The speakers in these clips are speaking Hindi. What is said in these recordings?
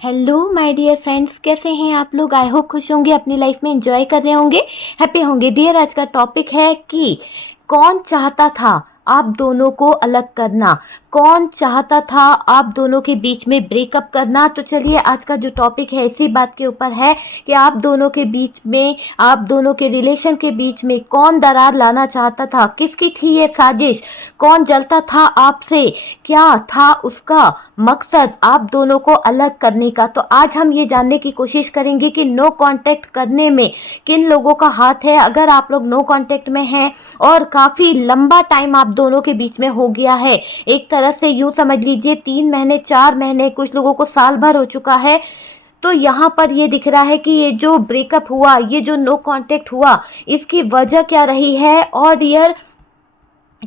हेलो माय डियर फ्रेंड्स, कैसे हैं आप लोग। आई होप खुश होंगे, अपनी लाइफ में एंजॉय कर रहे होंगे, हैप्पी होंगे। डियर, आज का टॉपिक है कि कौन चाहता था आप दोनों को अलग करना, कौन चाहता था आप दोनों के बीच में ब्रेकअप करना। तो चलिए, आज का जो टॉपिक है इसी बात के ऊपर है कि आप दोनों के बीच में, आप दोनों के रिलेशन के बीच में कौन दरार लाना चाहता था, किसकी थी ये साजिश, कौन जलता था आपसे, क्या था उसका मकसद आप दोनों को अलग करने का। तो आज हम ये जानने की कोशिश करेंगे कि नो कांटेक्ट करने में किन लोगों का हाथ है। अगर आप लोग नो कांटेक्ट में हैं और काफ़ी लंबा टाइम आप दोनों के बीच में हो गया है, एक तरह से यूँ समझ लीजिए 3 महीने 4 महीने, कुछ लोगों को साल भर हो चुका है, तो यहाँ पर ये दिख रहा है कि ये जो ब्रेकअप हुआ, ये जो नो कांटेक्ट हुआ, इसकी वजह क्या रही है और डियर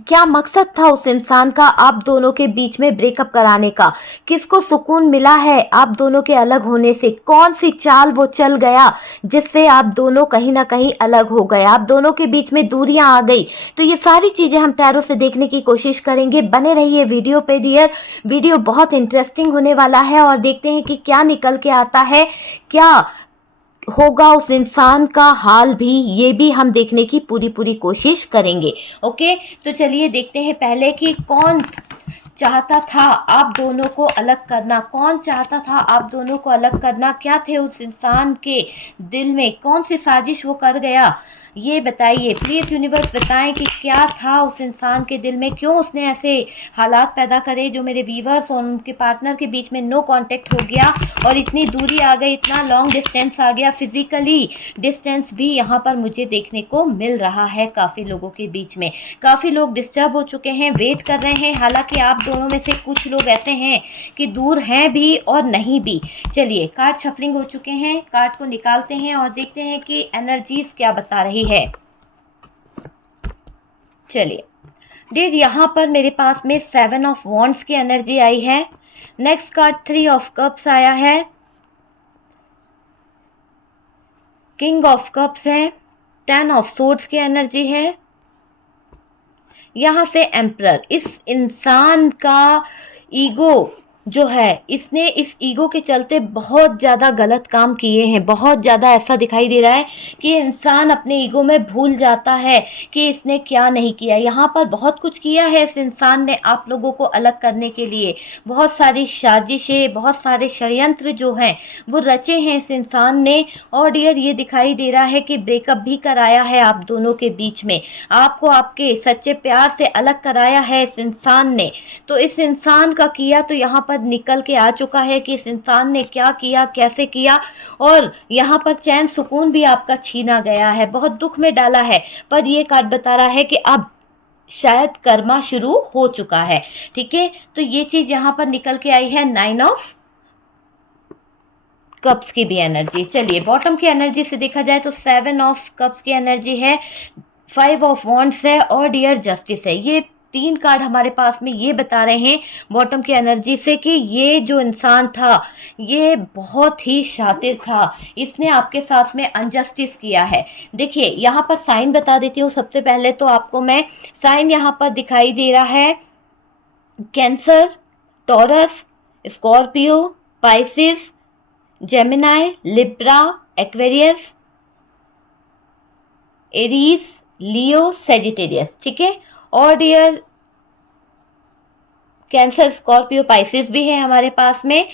क्या मकसद था उस इंसान का आप दोनों के बीच में ब्रेकअप कराने का। किसको सुकून मिला है आप दोनों के अलग होने से, कौन सी चाल वो चल गया जिससे आप दोनों कहीं ना कहीं अलग हो गए, आप दोनों के बीच में दूरियां आ गई। तो ये सारी चीजें हम टैरो से देखने की कोशिश करेंगे। बने रहिए वीडियो पे डियर, वीडियो बहुत इंटरेस्टिंग होने वाला है और देखते हैं कि क्या निकल के आता है, क्या होगा उस इंसान का हाल भी, ये भी हम देखने की पूरी पूरी कोशिश करेंगे। ओके, तो चलिए देखते हैं पहले कि कौन चाहता था आप दोनों को अलग करना, कौन चाहता था आप दोनों को अलग करना, क्या थे उस इंसान के दिल में, कौन सी साजिश वो कर गया। ये बताइए प्लीज़ यूनिवर्स, बताएं कि क्या था उस इंसान के दिल में, क्यों उसने ऐसे हालात पैदा करे जो मेरे वीवर्स और उनके पार्टनर के बीच में नो कांटेक्ट हो गया और इतनी दूरी आ गई, इतना लॉन्ग डिस्टेंस आ गया, फिजिकली डिस्टेंस भी यहाँ पर मुझे देखने को मिल रहा है। काफ़ी लोगों के बीच में काफ़ी लोग डिस्टर्ब हो चुके हैं, वेट कर रहे हैं। हालांकि आप दोनों में से कुछ लोग ऐसे हैं कि दूर हैं भी और नहीं भी। चलिए, कार्ड शफलिंग हो चुके हैं, कार्ड को निकालते हैं और देखते हैं कि एनर्जीज क्या बता रही है। चलिए डियर, यहाँ पर मेरे पास में 7 ऑफ वॉन्ड्स की एनर्जी आई है। नेक्स्ट कार्ड 3 ऑफ कप्स आया है, किंग ऑफ कप्स है, 10 ऑफ सोर्ड्स की एनर्जी है, यहाँ से एम्परर। इस इंसान का ईगो जो है, इसने इस ईगो के चलते बहुत ज़्यादा गलत काम किए हैं। बहुत ज़्यादा ऐसा दिखाई दे रहा है कि इंसान अपने ईगो में भूल जाता है कि इसने क्या नहीं किया। यहाँ पर बहुत कुछ किया है इस इंसान ने आप लोगों को अलग करने के लिए। बहुत सारी साजिशें, बहुत सारे षड्यंत्र जो हैं वो रचे हैं इस इंसान ने। और डियर, ये दिखाई दे रहा है कि ब्रेकअप भी कराया है आप दोनों के बीच में, आपको आपके सच्चे प्यार से अलग कराया है इस इंसान ने। तो इस इंसान का किया तो यहाँ पर निकल के आ चुका है कि इस इंसान ने क्या किया, कैसे किया, और यहाँ पर चैन सुकून भी आपका छीना गया है, बहुत दुख में डाला है। पर ये कार्ड बता रहा है कि अब शायद कर्मा शुरू हो चुका है। ठीक है, तो ये चीज यहाँ पर निकल के आई है। 9 ऑफ कप्स की भी एनर्जी। चलिए, बॉटम की एनर्जी से देखा जाए तो 7 ऑफ कप्स की एनर्जी है, 5 ऑफ वॉन्ड्स है और डियर जस्टिस है। ये 3 कार्ड हमारे पास में ये बता रहे हैं बॉटम की एनर्जी से कि ये जो इंसान था ये बहुत ही शातिर था, इसने आपके साथ में अनजस्टिस किया है। देखिए, यहाँ पर साइन बता देती हूँ। सबसे पहले तो आपको मैं साइन यहाँ पर दिखाई दे रहा है, cancer, Taurus, Scorpio, Pisces, Gemini, Libra, Aquarius, Aries, Leo, Sagittarius. ठीक है, और डियर कैंसर, स्कॉर्पियो, पाइसिस भी है हमारे पास में,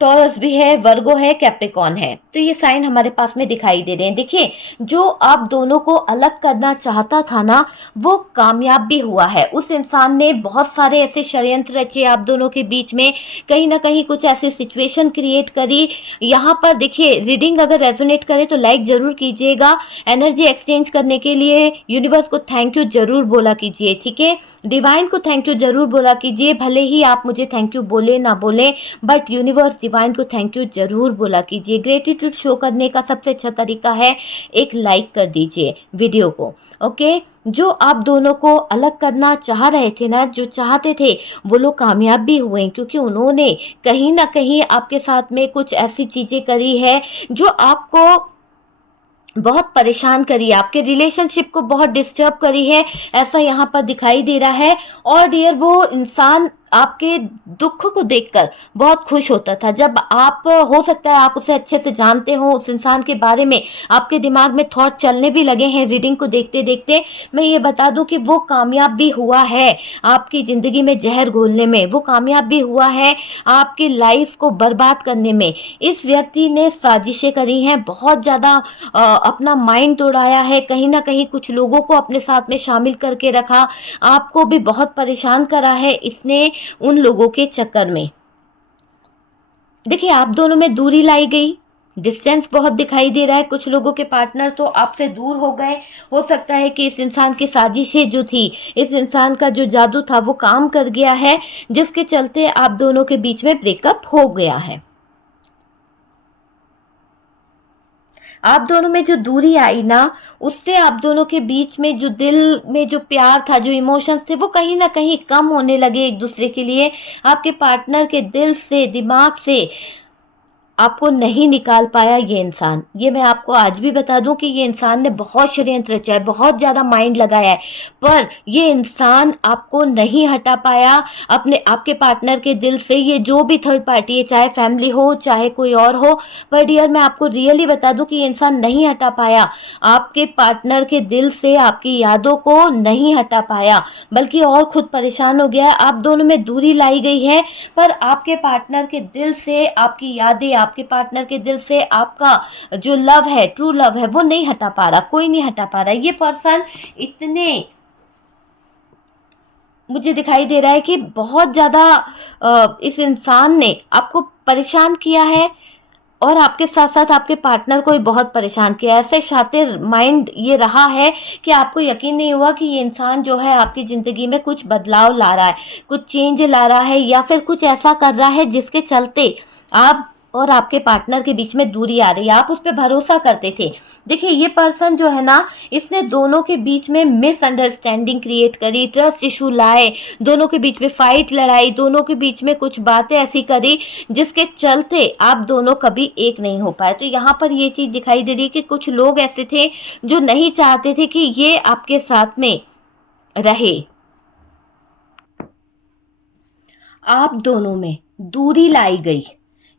टॉरस भी है, वर्गो है, कैप्रिकॉन है। तो ये साइन हमारे पास में दिखाई दे रहे हैं। देखिए, जो आप दोनों को अलग करना चाहता था ना, वो कामयाब भी हुआ है। उस इंसान ने बहुत सारे ऐसे षड्यंत्र रचे आप दोनों के बीच में, कहीं ना कहीं कुछ ऐसी सिचुएशन क्रिएट करी। यहाँ पर देखिए, रीडिंग अगर रेजोनेट करे तो लाइक जरूर कीजिएगा। एनर्जी एक्सचेंज करने के लिए यूनिवर्स को थैंक यू जरूर बोला कीजिए। ठीक है, डिवाइन को थैंक यू जरूर बोला कीजिए। भले ही आप मुझे थैंक यू बोले ना बोले, बट यूनिवर्स, डिवाइन को थैंक यू जरूर बोला कीजिए। ग्रेटिट्यूड शो करने का सबसे अच्छा तरीका है एक लाइक कर दीजिए वीडियो को। ओके, जो आप दोनों को अलग करना चाह रहे थे ना, जो चाहते थे, वो लोग कामयाब भी हुए, क्योंकि उन्होंने कहीं ना कहीं आपके साथ में कुछ ऐसी चीजें करी है जो आपको बहुत परेशान करी, आपके रिलेशनशिप को बहुत डिस्टर्ब करी है, ऐसा यहाँ पर दिखाई दे रहा है। और डियर, वो इंसान आपके दुख को देखकर बहुत खुश होता था। जब आप, हो सकता है आप उसे अच्छे से जानते हो, उस इंसान के बारे में आपके दिमाग में थॉट चलने भी लगे हैं रीडिंग को देखते देखते, मैं ये बता दूं कि वो कामयाब भी हुआ है आपकी ज़िंदगी में जहर घोलने में, वो कामयाब भी हुआ है आपकी लाइफ को बर्बाद करने में। इस व्यक्ति ने साजिशें करी हैं, बहुत ज़्यादा अपना माइंड तोड़ाया है, कहीं ना कहीं कुछ लोगों को अपने साथ में शामिल करके रखा, आपको भी बहुत परेशान करा है इसने उन लोगों के चक्कर में। देखिए, आप दोनों में दूरी लाई गई, डिस्टेंस बहुत दिखाई दे रहा है। कुछ लोगों के पार्टनर तो आपसे दूर हो गए। हो सकता है कि इस इंसान की साजिशें जो थी, इस इंसान का जो जादू था वो काम कर गया है, जिसके चलते आप दोनों के बीच में ब्रेकअप हो गया है। आप दोनों में जो दूरी आई ना, उससे आप दोनों के बीच में जो दिल में जो प्यार था, जो इमोशंस थे, वो कहीं ना कहीं कम होने लगे एक दूसरे के लिए। आपके पार्टनर के दिल से, दिमाग से आपको नहीं निकाल पाया ये इंसान। ये मैं आपको आज भी बता दूं कि ये इंसान ने बहुत षड्यंत्र रचा है, बहुत ज़्यादा माइंड लगाया है, पर ये इंसान आपको नहीं हटा पाया अपने, आपके पार्टनर के दिल से। ये जो भी थर्ड पार्टी है, चाहे फैमिली हो चाहे कोई और हो, पर डियर मैं आपको रियली बता दूं कि ये इंसान नहीं हटा पाया आपके पार्टनर के दिल से, आपकी यादों को नहीं हटा पाया, बल्कि और खुद परेशान हो गया। आप दोनों में दूरी लाई गई है, पर आपके पार्टनर के दिल से आपकी यादें, आपके पार्टनर के दिल से आपका जो लव है, ट्रू लव है, वो नहीं हटा पा रहा, कोई नहीं हटा पा रहा। ये पर्सन इतने, मुझे दिखाई दे रहा है कि बहुत ज़्यादा इस इंसान ने आपको परेशान किया है, और आपके साथ साथ आपके पार्टनर को भी बहुत परेशान किया। ऐसे शातिर माइंड ये रहा है कि आपको यकीन नहीं हुआ कि ये इंसान जो है आपकी ज़िंदगी में कुछ बदलाव ला रहा है, कुछ चेंज ला रहा है, या फिर कुछ ऐसा कर रहा है जिसके चलते आप और आपके पार्टनर के बीच में दूरी आ रही है। आप उस पर भरोसा करते थे। देखिए, ये पर्सन जो है ना, इसने दोनों के बीच में मिसअंडरस्टैंडिंग क्रिएट करी, ट्रस्ट इशू लाए, दोनों के बीच में फाइट, लड़ाई, दोनों के बीच में कुछ बातें ऐसी करी जिसके चलते आप दोनों कभी एक नहीं हो पाए। तो यहाँ पर ये चीज़ दिखाई दे रही है कि कुछ लोग ऐसे थे जो नहीं चाहते थे कि ये आपके साथ में रहे। आप दोनों में दूरी लाई गई,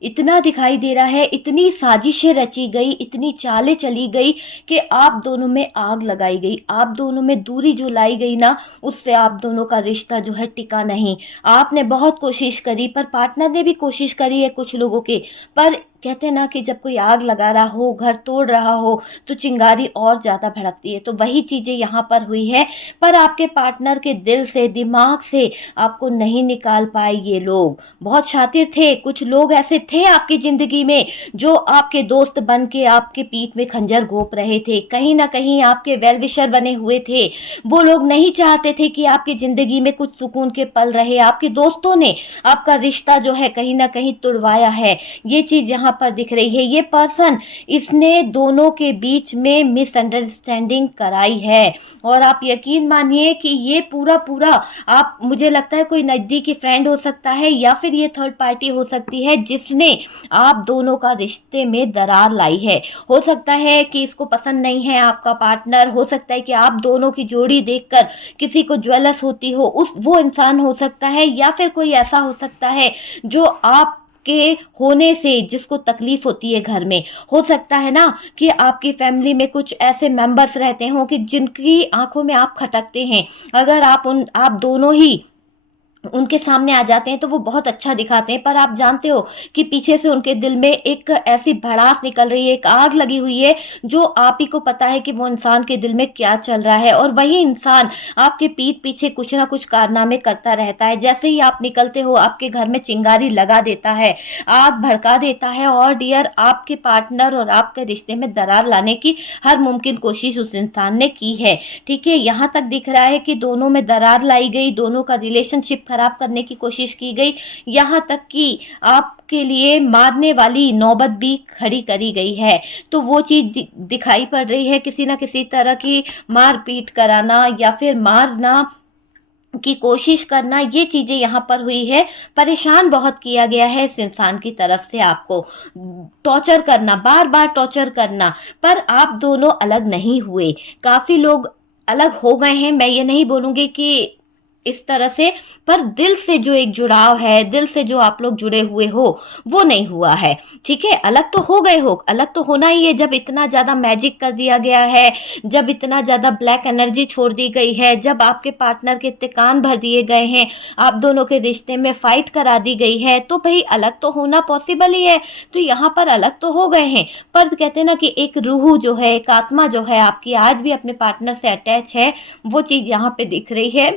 इतना दिखाई दे रहा है, इतनी साजिशें रची गई, इतनी चालें चली गई कि आप दोनों में आग लगाई गई। आप दोनों में दूरी जो लाई गई ना, उससे आप दोनों का रिश्ता जो है टिका नहीं। आपने बहुत कोशिश करी, पर पार्टनर ने भी कोशिश करी है कुछ लोगों के, पर कहते हैं ना कि जब कोई आग लगा रहा हो, घर तोड़ रहा हो, तो चिंगारी और ज़्यादा भड़कती है। तो वही चीज़ें यहाँ पर हुई है, पर आपके पार्टनर के दिल से, दिमाग से आपको नहीं निकाल पाए ये लोग। बहुत शातिर थे, कुछ लोग ऐसे थे आपकी ज़िंदगी में जो आपके दोस्त बन के आपके पीठ में खंजर घोंप रहे थे, कहीं ना कहीं आपके वेल विशर बने हुए थे। वो लोग नहीं चाहते थे कि आपकी ज़िंदगी में कुछ सुकून के पल रहे। आपके दोस्तों ने आपका रिश्ता जो है कहीं ना कहीं तुड़वाया है। ये चीज़ यहाँ पर दिख रही है। ये पर्सन, इसने दोनों के बीच में मिसअंडरस्टैंडिंग कराई है, और आप यकीन मानिए कि ये पूरा पूरा, आप, मुझे लगता है कोई नज़दीकी फ्रेंड हो सकता है, या फिर ये थर्ड पार्टी हो सकती है जिसने आप दोनों का रिश्ते में दरार लाई है। हो सकता है कि इसको पसंद नहीं है आपका पार्टनर, हो सकता है कि आप दोनों की जोड़ी देखकर किसी को ज्वेलस होती हो, उस वो इंसान हो सकता है, या फिर कोई ऐसा हो सकता है जो आप के होने से जिसको तकलीफ होती है घर में। हो सकता है ना कि आपकी फैमिली में कुछ ऐसे मेंबर्स रहते हो कि जिनकी आंखों में आप खटकते हैं। अगर आप दोनों ही उनके सामने आ जाते हैं तो वो बहुत अच्छा दिखाते हैं, पर आप जानते हो कि पीछे से उनके दिल में एक ऐसी भड़ास निकल रही है, एक आग लगी हुई है, जो आप ही को पता है कि वो इंसान के दिल में क्या चल रहा है। और वही इंसान आपके पीठ पीछे कुछ ना कुछ कारनामे करता रहता है। जैसे ही आप निकलते हो, आपके घर में चिंगारी लगा देता है, आग भड़का देता है, और डियर, आपके पार्टनर और आपके रिश्ते में दरार लाने की हर मुमकिन कोशिश उस इंसान ने की है। ठीक है, यहाँ तक दिख रहा है कि दोनों में दरार लाई गई, दोनों का रिलेशनशिप खराब करने की कोशिश की गई, यहाँ तक कि आपके लिए मारने वाली नौबत भी खड़ी करी गई है। तो वो चीज़ दिखाई पड़ रही है, किसी ना किसी तरह की मारपीट कराना या फिर मारना की कोशिश करना, ये चीज़ें यहाँ पर हुई है। परेशान बहुत किया गया है इस इंसान की तरफ से, आपको टॉर्चर करना, बार बार टॉर्चर करना, पर आप दोनों अलग नहीं हुए। काफ़ी लोग अलग हो गए हैं, मैं ये नहीं बोलूँगी कि इस तरह से, पर दिल से जो एक जुड़ाव है, दिल से जो आप लोग जुड़े हुए हो, वो नहीं हुआ है। ठीक है, अलग तो हो गए हो, अलग तो होना ही है जब इतना ज़्यादा मैजिक कर दिया गया है, जब इतना ज़्यादा ब्लैक एनर्जी छोड़ दी गई है, जब आपके पार्टनर के इत्ते कान भर दिए गए हैं, आप दोनों के रिश्ते में फाइट करा दी गई है, तो भाई अलग तो होना पॉसिबल ही है। तो यहाँ पर अलग तो हो गए हैं, पर कहते हैं ना कि एक रूह जो है, एक आत्मा जो है आपकी आज भी अपने पार्टनर से अटैच है, वो चीज़ यहाँ पे दिख रही है।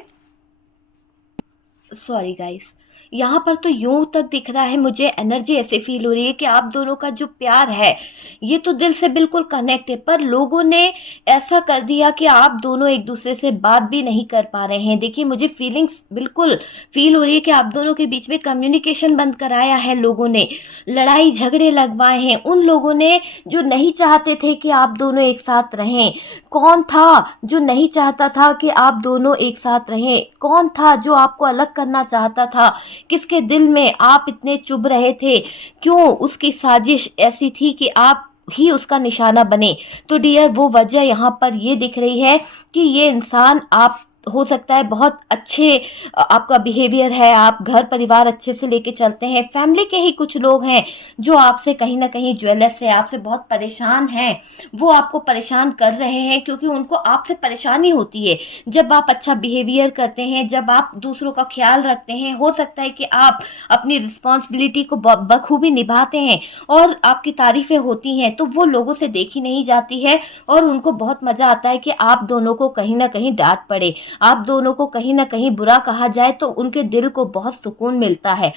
सॉरी गाइस, यहाँ पर तो यूं तक दिख रहा है, मुझे एनर्जी ऐसे फील हो रही है कि आप दोनों का जो प्यार है ये तो दिल से बिल्कुल कनेक्ट है, पर लोगों ने ऐसा कर दिया कि आप दोनों एक दूसरे से बात भी नहीं कर पा रहे हैं। देखिए, मुझे फीलिंग्स बिल्कुल फील हो रही है कि आप दोनों के बीच में कम्युनिकेशन बंद कराया है लोगों ने, लड़ाई झगड़े लगवाए हैं उन लोगों ने जो नहीं चाहते थे कि आप दोनों एक साथ रहें। कौन था जो नहीं चाहता था कि आप दोनों एक साथ रहें? कौन था जो आपको अलग करना चाहता था? किसके दिल में आप इतने चुभ रहे थे? क्यों उसकी साजिश ऐसी थी कि आप ही उसका निशाना बने? तो डियर, वो वजह यहाँ पर ये दिख रही है कि ये इंसान, आप हो सकता है बहुत अच्छे आपका बिहेवियर है, आप घर परिवार अच्छे से लेके चलते हैं, फैमिली के ही कुछ लोग हैं जो आपसे कहीं ना कहीं ज्वेलस है, आपसे बहुत परेशान हैं, वो आपको परेशान कर रहे हैं क्योंकि उनको आपसे परेशानी होती है। जब आप अच्छा बिहेवियर करते हैं, जब आप दूसरों का ख्याल रखते हैं, हो सकता है कि आप अपनी रिस्पॉन्सिबिलिटी को बखूबी निभाते हैं और आपकी तारीफें होती हैं, तो वो लोगों से देखी नहीं जाती है और उनको बहुत मज़ा आता है कि आप दोनों को कहीं ना कहीं डांट पड़े, आप दोनों को कहीं ना कहीं बुरा कहा जाए, तो उनके दिल को बहुत सुकून मिलता है।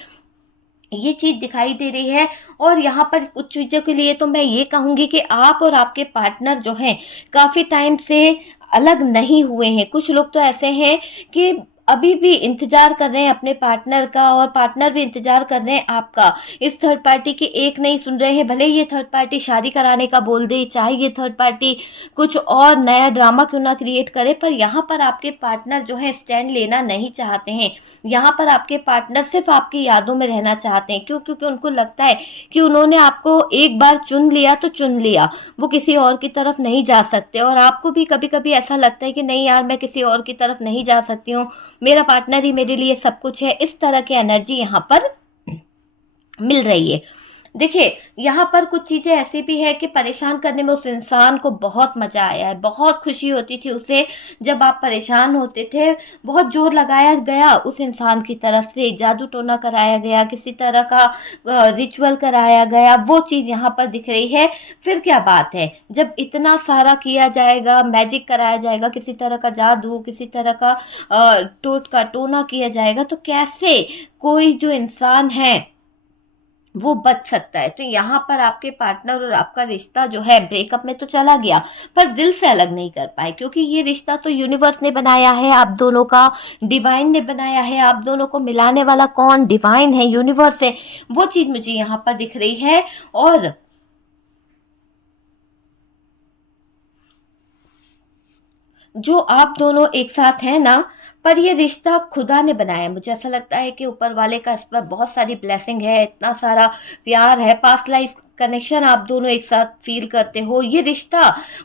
ये चीज़ दिखाई दे रही है। और यहाँ पर कुछ चीज़ों के लिए तो मैं ये कहूँगी कि आप और आपके पार्टनर जो हैं काफ़ी टाइम से अलग नहीं हुए हैं। कुछ लोग तो ऐसे हैं कि अभी भी इंतजार कर रहे हैं अपने पार्टनर का और पार्टनर भी इंतजार कर रहे हैं आपका। इस थर्ड पार्टी की एक नहीं सुन रहे हैं, भले ही ये थर्ड पार्टी शादी कराने का बोल दे, चाहे ये थर्ड पार्टी कुछ और नया ड्रामा क्यों ना क्रिएट करे, पर यहाँ पर आपके पार्टनर जो है स्टैंड लेना नहीं चाहते हैं। यहाँ पर आपके पार्टनर सिर्फ आपकी यादों में रहना चाहते हैं। क्यों? क्योंकि उनको लगता है कि उन्होंने आपको एक बार चुन लिया तो चुन लिया, वो किसी और की तरफ नहीं जा सकते। और आपको भी कभी कभी ऐसा लगता है कि नहीं यार, मैं किसी और की तरफ नहीं जा सकती हूँ, मेरा पार्टनर ही मेरे लिए सब कुछ है। इस तरह की एनर्जी यहाँ पर मिल रही है। देखिए, यहाँ पर कुछ चीज़ें ऐसी भी है कि परेशान करने में उस इंसान को बहुत मज़ा आया है, बहुत खुशी होती थी उसे जब आप परेशान होते थे। बहुत जोर लगाया गया उस इंसान की तरफ से, जादू टोना कराया गया, किसी तरह का रिचुअल कराया गया, वो चीज़ यहाँ पर दिख रही है। फिर क्या बात है, जब इतना सारा किया जाएगा, मैजिक कराया जाएगा, किसी तरह का जादू, किसी तरह का टोटका टोना किया जाएगा, तो कैसे कोई जो इंसान है वो बच सकता है? तो यहाँ पर आपके पार्टनर और आपका रिश्ता जो है ब्रेकअप में तो चला गया, पर दिल से अलग नहीं कर पाए, क्योंकि ये रिश्ता तो यूनिवर्स ने बनाया है आप दोनों का, डिवाइन ने बनाया है। आप दोनों को मिलाने वाला कौन? डिवाइन है, यूनिवर्स है। वो चीज़ मुझे यहाँ पर दिख रही है। और जो आप दोनों एक साथ हैं ना, पर ये रिश्ता खुदा ने बनाया। मुझे ऐसा लगता है कि ऊपर वाले का इस पर बहुत सारी ब्लेसिंग है, इतना सारा प्यार है, पास्ट लाइफ कनेक्शन आप दोनों एक साथ फील करते हो। ये रिश्ता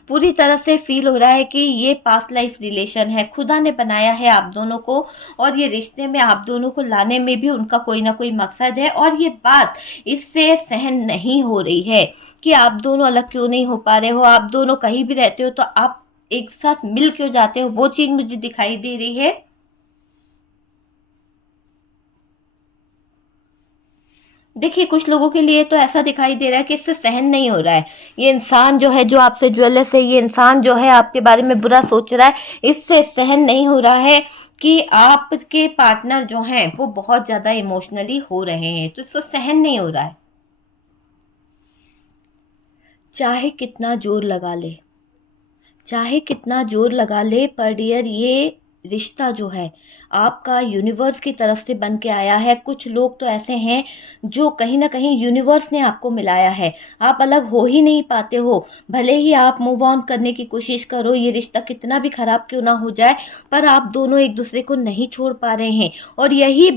पूरी तरह से फील हो रहा है कि ये पास्ट लाइफ रिलेशन है, खुदा ने बनाया है आप दोनों को, और ये रिश्ते में आप दोनों को लाने में भी उनका कोई ना कोई मकसद है। और ये बात इससे सहन नहीं हो रही है कि आप दोनों अलग क्यों नहीं हो पा रहे हो। आप दोनों कहीं भी रहते हो तो आप एक साथ मिल क्यों जाते हो, वो चीज मुझे दिखाई दे रही है। देखिए, कुछ लोगों के लिए तो ऐसा दिखाई दे रहा है कि इससे सहन नहीं हो रहा है, ये इंसान जो है, जो आपसे ज्वेलस है, ये इंसान जो है आपके बारे में बुरा सोच रहा है, इससे सहन नहीं हो रहा है कि आपके पार्टनर जो हैं वो बहुत ज़्यादा इमोशनली हो रहे हैं, तो इसको सहन नहीं हो रहा है। चाहे कितना जोर लगा ले, चाहे कितना जोर लगा ले, पर डियर ये रिश्ता जो है आपका यूनिवर्स की तरफ से बन के आया है। कुछ लोग तो ऐसे हैं जो कहीं ना कहीं यूनिवर्स ने आपको मिलाया है, आप अलग हो ही नहीं पाते हो। भले ही आप मूव ऑन करने की कोशिश करो, ये रिश्ता कितना भी खराब क्यों ना हो जाए, पर आप दोनों एक दूसरे को नहीं छोड़ पा रहे हैं। और यही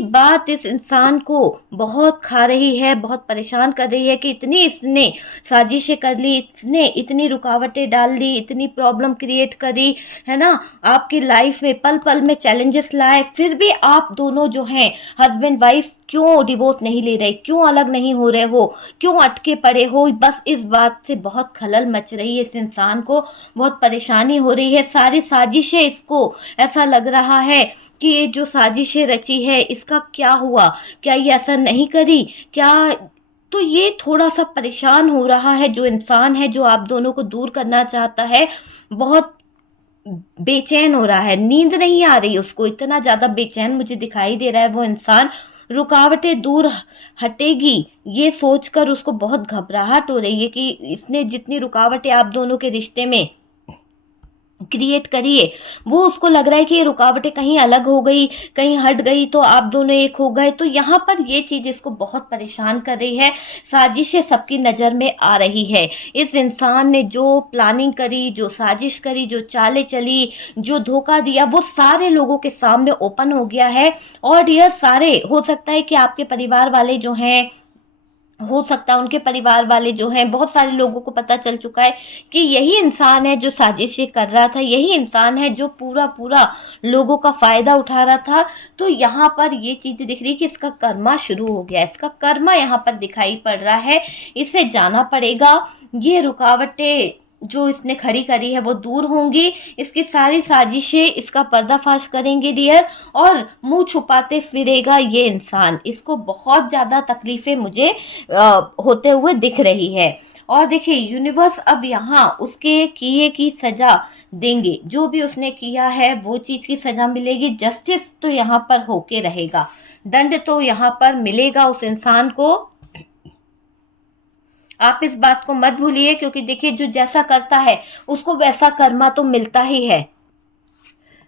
बात इस इंसान को बहुत खा रही है, बहुत परेशान कर रही है कि इतनी इसने साजिशें कर ली, इसने इतनी रुकावटें डाल दी, इतनी प्रॉब्लम क्रिएट करी, है ना। आपकी लाइफ में पल पल में चैलेंजेस लाए, फिर भी आप दोनों जो हैं हस्बैंड वाइफ क्यों डिवोर्स नहीं ले रहे, क्यों अलग नहीं हो रहे हो, क्यों अटके पड़े हो, बस इस बात से बहुत खलल मच रही है इस इंसान को, बहुत परेशानी हो रही है। सारी साजिशें इसको ऐसा लग रहा है कि ये जो साजिशें रची है इसका क्या हुआ, क्या ये असर नहीं करी क्या। तो ये थोड़ा सा परेशान हो रहा है जो इंसान है, जो आप दोनों को दूर करना चाहता है, बहुत बेचैन हो रहा है, नींद नहीं आ रही उसको, इतना ज़्यादा बेचैन मुझे दिखाई दे रहा है वो इंसान। रुकावटें दूर हटेगी ये सोचकर उसको बहुत घबराहट हो रही है कि इसने जितनी रुकावटें आप दोनों के रिश्ते में क्रिएट करिए, वो उसको लग रहा है कि ये रुकावटें कहीं अलग हो गई, कहीं हट गई तो आप दोनों एक हो गए। तो यहाँ पर ये चीज़ इसको बहुत परेशान कर रही है। साजिशें सबकी नज़र में आ रही है। इस इंसान ने जो प्लानिंग करी, जो साजिश करी, जो चालें चली, जो धोखा दिया, वो सारे लोगों के सामने ओपन हो गया है। और ये सारे, हो सकता है कि आपके परिवार वाले जो हैं, हो सकता है उनके परिवार वाले जो हैं, बहुत सारे लोगों को पता चल चुका है कि यही इंसान है जो साजिशें कर रहा था, यही इंसान है जो पूरा पूरा लोगों का फ़ायदा उठा रहा था। तो यहाँ पर ये चीज़ें दिख रही है कि इसका कर्मा शुरू हो गया, इसका कर्मा यहाँ पर दिखाई पड़ रहा है। इसे जाना पड़ेगा, ये रुकावटें जो इसने खड़ी करी है वो दूर होंगी, इसकी सारी साजिशें इसका पर्दाफाश करेंगे डियर, और मुंह छुपाते फिरेगा ये इंसान। इसको बहुत ज़्यादा तकलीफ़ें मुझे होते हुए दिख रही है। और देखिए यूनिवर्स अब यहाँ उसके किए की सज़ा देंगे, जो भी उसने किया है वो चीज़ की सज़ा मिलेगी। जस्टिस तो यहाँ पर होके रहेगा, दंड तो यहाँ पर मिलेगा उस इंसान को। आप इस बात को मत भूलिए, क्योंकि देखिए जो जैसा करता है उसको वैसा कर्मा तो मिलता ही है।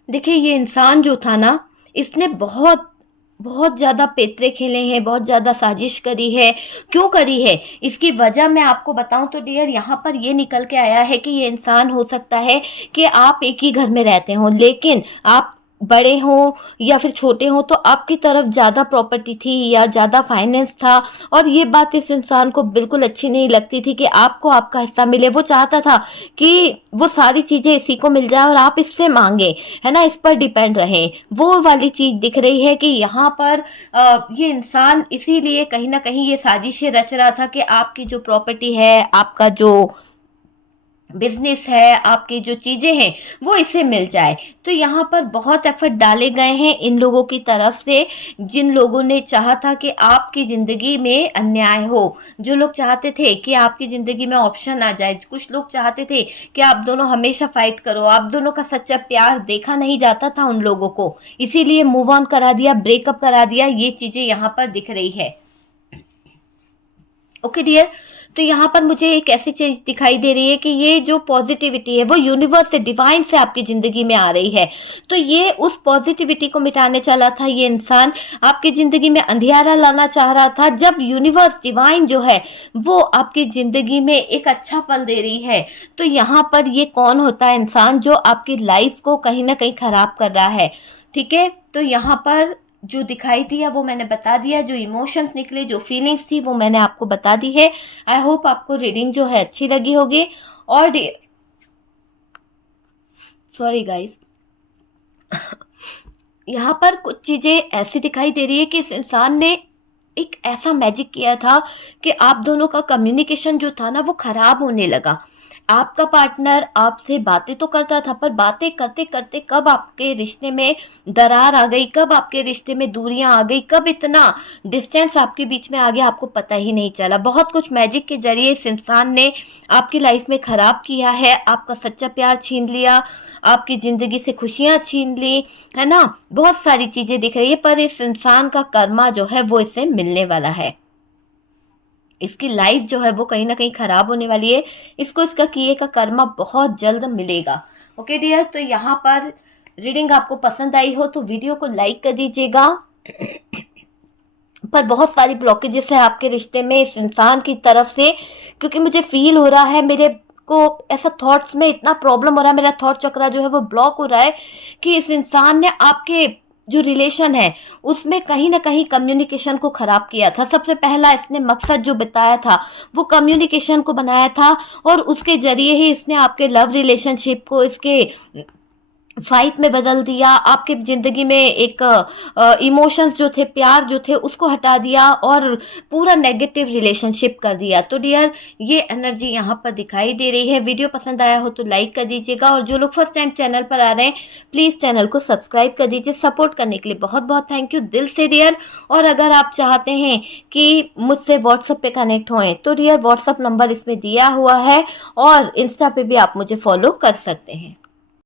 देखिए ये इंसान जो था ना, इसने बहुत बहुत ज़्यादा पेतरे खेले हैं, बहुत ज़्यादा साजिश करी है। क्यों करी है इसकी वजह मैं आपको बताऊं तो डियर, यहाँ पर ये निकल के आया है कि ये इंसान, हो सकता है कि आप एक ही घर में रहते हो, लेकिन आप बड़े हों या फिर छोटे हों तो आपकी तरफ ज़्यादा प्रॉपर्टी थी या ज़्यादा फाइनेंस था, और ये बात इस इंसान को बिल्कुल अच्छी नहीं लगती थी कि आपको आपका हिस्सा मिले। वो चाहता था कि वो सारी चीज़ें इसी को मिल जाए और आप इससे मांगे, है ना, इस पर डिपेंड रहें। वो वाली चीज़ दिख रही है कि यहाँ पर ये इंसान इसीलिए कहीं ना कहीं ये साजिशें रच रहा था कि आपकी जो प्रॉपर्टी है, आपका जो बिजनेस है, आपकी जो चीज़ें हैं वो इसे मिल जाए। तो यहाँ पर बहुत एफर्ट डाले गए हैं इन लोगों की तरफ से, जिन लोगों ने चाहा था कि आपकी ज़िंदगी में अन्याय हो, जो लोग चाहते थे कि आपकी ज़िंदगी में ऑप्शन आ जाए, कुछ लोग चाहते थे कि आप दोनों हमेशा फाइट करो, आप दोनों का सच्चा प्यार देखा नहीं जाता था उन लोगों को, इसीलिए मूव ऑन करा दिया, ब्रेकअप करा दिया। ये चीज़ें यहाँ पर दिख रही है। ओके डियर, तो यहाँ पर मुझे एक ऐसी चीज दिखाई दे रही है कि ये जो पॉजिटिविटी है वो यूनिवर्स से, डिवाइन से आपकी ज़िंदगी में आ रही है। तो ये उस पॉजिटिविटी को मिटाने चला था ये इंसान, आपकी ज़िंदगी में अंधियारा लाना चाह रहा था। जब यूनिवर्स, डिवाइन जो है वो आपकी ज़िंदगी में एक अच्छा पल दे रही है, तो यहाँ पर ये कौन होता है इंसान जो आपकी लाइफ को कहीं ना कहीं ख़राब कर रहा है। ठीक है, तो यहाँ पर जो दिखाई दिया वो मैंने बता दिया, जो इमोशंस निकले, जो फीलिंग्स थी वो मैंने आपको बता दी है। आई होप आपको रीडिंग जो है अच्छी लगी होगी। और सॉरी गाइस, यहाँ पर कुछ चीज़ें ऐसी दिखाई दे रही है कि इस इंसान ने एक ऐसा मैजिक किया था कि आप दोनों का कम्युनिकेशन जो था ना वो खराब होने लगा। आपका पार्टनर आपसे बातें तो करता था, पर बातें करते करते कब आपके रिश्ते में दरार आ गई, कब आपके रिश्ते में दूरियां आ गई, कब इतना डिस्टेंस आपके बीच में आ गया, आपको पता ही नहीं चला। बहुत कुछ मैजिक के जरिए इस इंसान ने आपकी लाइफ में ख़राब किया है, आपका सच्चा प्यार छीन लिया, आपकी ज़िंदगी से खुशियाँ छीन ली, है ना, बहुत सारी चीज़ें दिख रही है। पर इस इंसान का कर्मा जो है वो इसे मिलने वाला है, इसकी लाइफ जो है वो कहीं ना कहीं ख़राब होने वाली है, इसको इसका किए का कर्मा बहुत जल्द मिलेगा। ओके डियर, तो यहाँ पर रीडिंग आपको पसंद आई हो तो वीडियो को लाइक कर दीजिएगा। पर बहुत सारी ब्लॉकेजेस है आपके रिश्ते में इस इंसान की तरफ से, क्योंकि मुझे फील हो रहा है, मेरे को ऐसा थॉट्स में इतना प्रॉब्लम हो रहा है, मेरा थॉट चक्रा जो है वो ब्लॉक हो रहा है कि इस इंसान ने आपके जो रिलेशन है उसमें कहीं ना कहीं कम्युनिकेशन को ख़राब किया था। सबसे पहला इसने मकसद जो बताया था वो कम्युनिकेशन को बनाया था, और उसके ज़रिए ही इसने आपके लव रिलेशनशिप को, इसके फाइट में बदल दिया, आपके ज़िंदगी में एक इमोशंस जो थे, प्यार जो थे उसको हटा दिया और पूरा नेगेटिव रिलेशनशिप कर दिया। तो डियर ये एनर्जी यहाँ पर दिखाई दे रही है। वीडियो पसंद आया हो तो लाइक कर दीजिएगा और जो लोग फर्स्ट टाइम चैनल पर आ रहे हैं प्लीज़ चैनल को सब्सक्राइब कर दीजिए। सपोर्ट करने के लिए बहुत बहुत थैंक यू दिल से डियर। और अगर आप चाहते हैं कि मुझसे व्हाट्सएप पे कनेक्ट होएं तो डियर व्हाट्सएप नंबर इसमें दिया हुआ है और इंस्टा पे भी आप मुझे फॉलो कर सकते हैं।